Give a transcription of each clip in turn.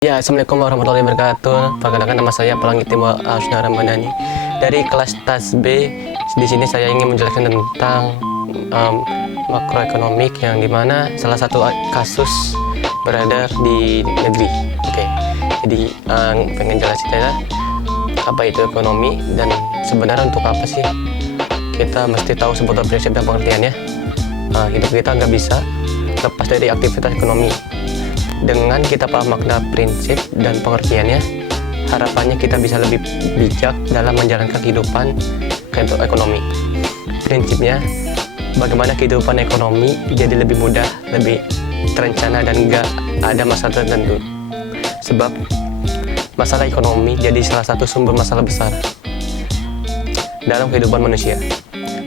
Ya, Assalamualaikum warahmatullahi wabarakatuh. Perkenalkan, nama saya Pelangi Timur Arsna Ramadhani dari kelas TAS B. Di sini saya ingin menjelaskan tentang makroekonomik, yang dimana salah satu kasus beredar di negeri. Oke, jadi pengen jelasin saya apa itu ekonomi dan sebenarnya untuk apa sih kita mesti tahu seputar prinsip dan pengertiannya. Hidup kita nggak bisa lepas dari aktivitas ekonomi. Dengan kita paham makna prinsip dan pengertiannya, harapannya kita bisa lebih bijak dalam menjalankan kehidupan ekonomi. Prinsipnya, bagaimana kehidupan ekonomi jadi lebih mudah, lebih terencana, dan nggak ada masalah tertentu. Sebab masalah ekonomi jadi salah satu sumber masalah besar dalam kehidupan manusia.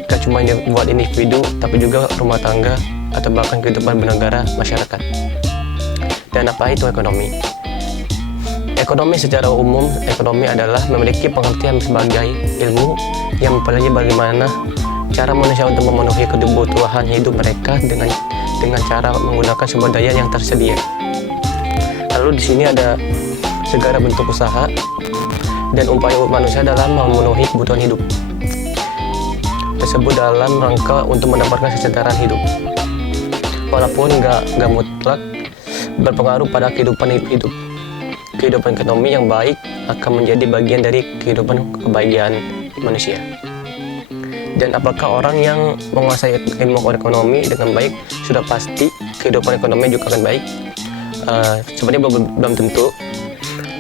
Gak cuma buat individu, tapi juga rumah tangga atau bahkan kehidupan bernegara, masyarakat. Dan apa itu ekonomi? Ekonomi secara umum, ekonomi adalah memiliki pengertian sebagai ilmu yang mempelajari bagaimana cara manusia untuk memenuhi kebutuhan hidup mereka dengan cara menggunakan sumber daya yang tersedia. Lalu di sini ada segala bentuk usaha dan upaya manusia dalam memenuhi kebutuhan hidup tersebut dalam rangka untuk mendapatkan kesejahteraan hidup. Walaupun nggak mutlak berpengaruh pada kehidupan hidup. Kehidupan ekonomi yang baik akan menjadi bagian dari kehidupan kebahagiaan manusia. Dan apakah orang yang menguasai ilmu ekonomi dengan baik sudah pasti kehidupan ekonomi juga akan baik? Sebenarnya belum tentu.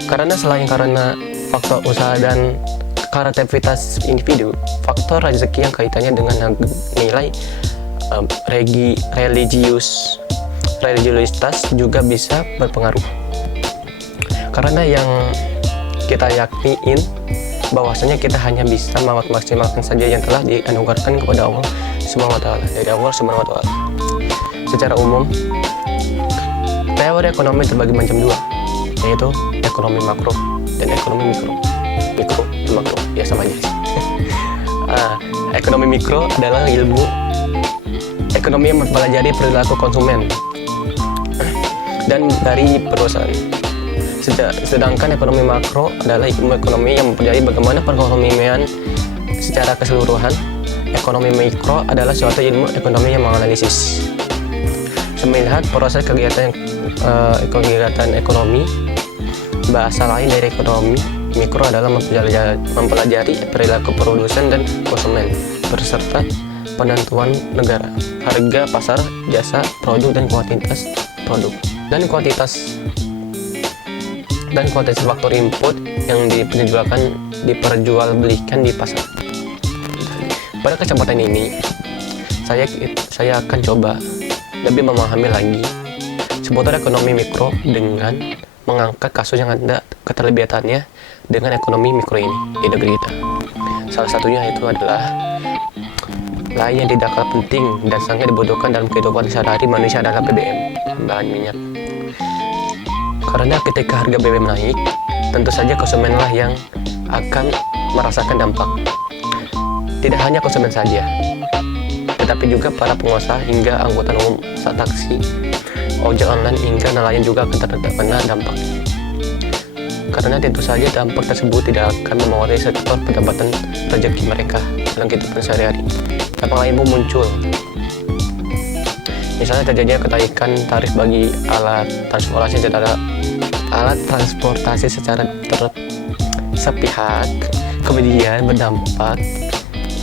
Karena selain karena faktor usaha dan kreativitas individu, faktor rezeki yang kaitannya dengan nilai religiusitas juga bisa berpengaruh. Karena yang kita yakinin bahwasanya kita hanya bisa memaksimalkan saja yang telah dianugerahkan kepada Allah Subhanahu wa taala, dari Allah Subhanahu wa taala. Secara umum, teori ekonomi terbagi macam dua, yaitu ekonomi makro dan ekonomi mikro. Mikro dan makro ya sama aja. Ekonomi mikro adalah ilmu ekonomi yang mempelajari perilaku konsumen dan dari perusahaan. Sedangkan ekonomi makro adalah ilmu ekonomi yang mempelajari bagaimana perekonomian secara keseluruhan. Ekonomi mikro adalah suatu ilmu ekonomi yang menganalisis, melihat proses kegiatan ekonomi. Bahasa lain dari ekonomi mikro adalah mempelajari perilaku produsen dan konsumen beserta penentuan negara, harga pasar, jasa, produk, dan kuantitas produk, dan kuantitas faktor input yang diperjualbelikan di pasar. Pada kesempatan ini, saya akan coba lebih memahami lagi seputar ekonomi mikro dengan mengangkat kasus yang ada keterlibatannya dengan ekonomi mikro ini di negeri kita. Salah satunya itu adalah lain yang tidak kalah penting dan sangat dibutuhkan dalam kehidupan sehari-hari manusia adalah BBM, bahan minyak. Karena ketika harga BBM naik, tentu saja konsumenlah yang akan merasakan dampak. Tidak hanya konsumen saja, tetapi juga para pengusaha hingga angkutan umum, taksi, ojek online hingga nelayan juga akan terkena dampak. Karena tentu saja dampak tersebut tidak akan memengaruhi sektor pendapatan rezeki mereka dalam kehidupan sehari-hari. Dampak lain pun muncul. Misalnya terjadinya kenaikan tarif bagi alat transportasi secara sepihak, kemudian berdampak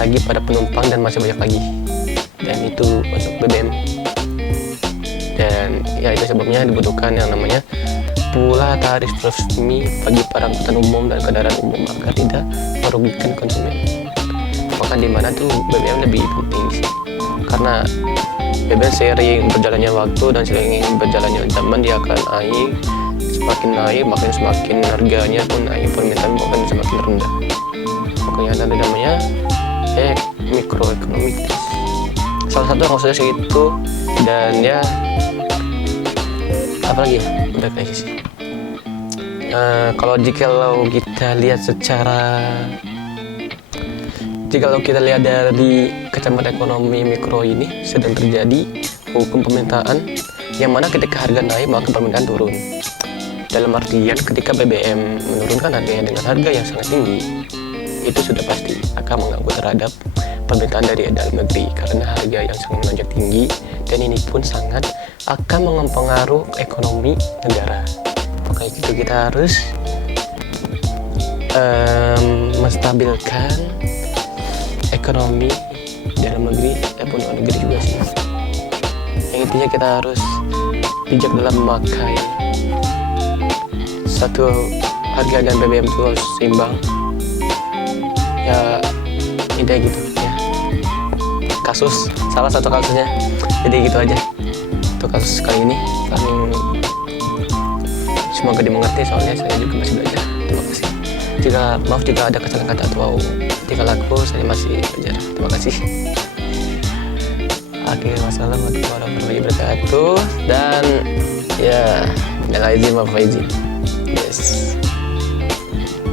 lagi pada penumpang dan masih banyak lagi. Dan itu untuk BBM. Dan ya itu sebabnya dibutuhkan yang namanya pula tarif resmi bagi para angkutan umum dan kendaraan umum agar tidak merugikan konsumen. Maka di mana tuh BBM lebih penting sih, karena BBM seiring berjalannya waktu dan seiring berjalannya zaman dia akan naik, semakin naik semakin harganya pun naik, permintaan bahkan semakin rendah. Makanya ada namanya mikroekonomik. Salah satu yang maksudnya segitu. Dan ya apalagi ya, udah kayak sih. Kalau kita lihat dari kacamata ekonomi mikro ini, sedang terjadi hukum permintaan yang mana ketika harga naik maka permintaan turun. Dalam artian ketika BBM menurunkan harganya dengan harga yang sangat tinggi, itu sudah pasti akan mengganggu terhadap pemerintahan dari dalam negeri karena harga yang sangat melonjak tinggi, dan ini pun sangat akan mempengaruhi ekonomi negara. Makanya itu kita harus menstabilkan ekonomi dalam negeri ataupun luar negeri juga sih. Yang intinya kita harus bijak dalam memakai satu harga dan BBM itu harus seimbang ya, intinya gitu ya. Salah satu kasusnya, jadi gitu aja untuk kasus kali ini. Kami semoga dimengerti, soalnya saya juga masih belajar. Terima kasih. Maaf jika ada kesalahan kata atau tingkah laku, saya masih belajar. Terima kasih. Oke, wassalamualaikum warahmatullahi wabarakatuh. Dan ya, minal aidin wal faizin. Yes.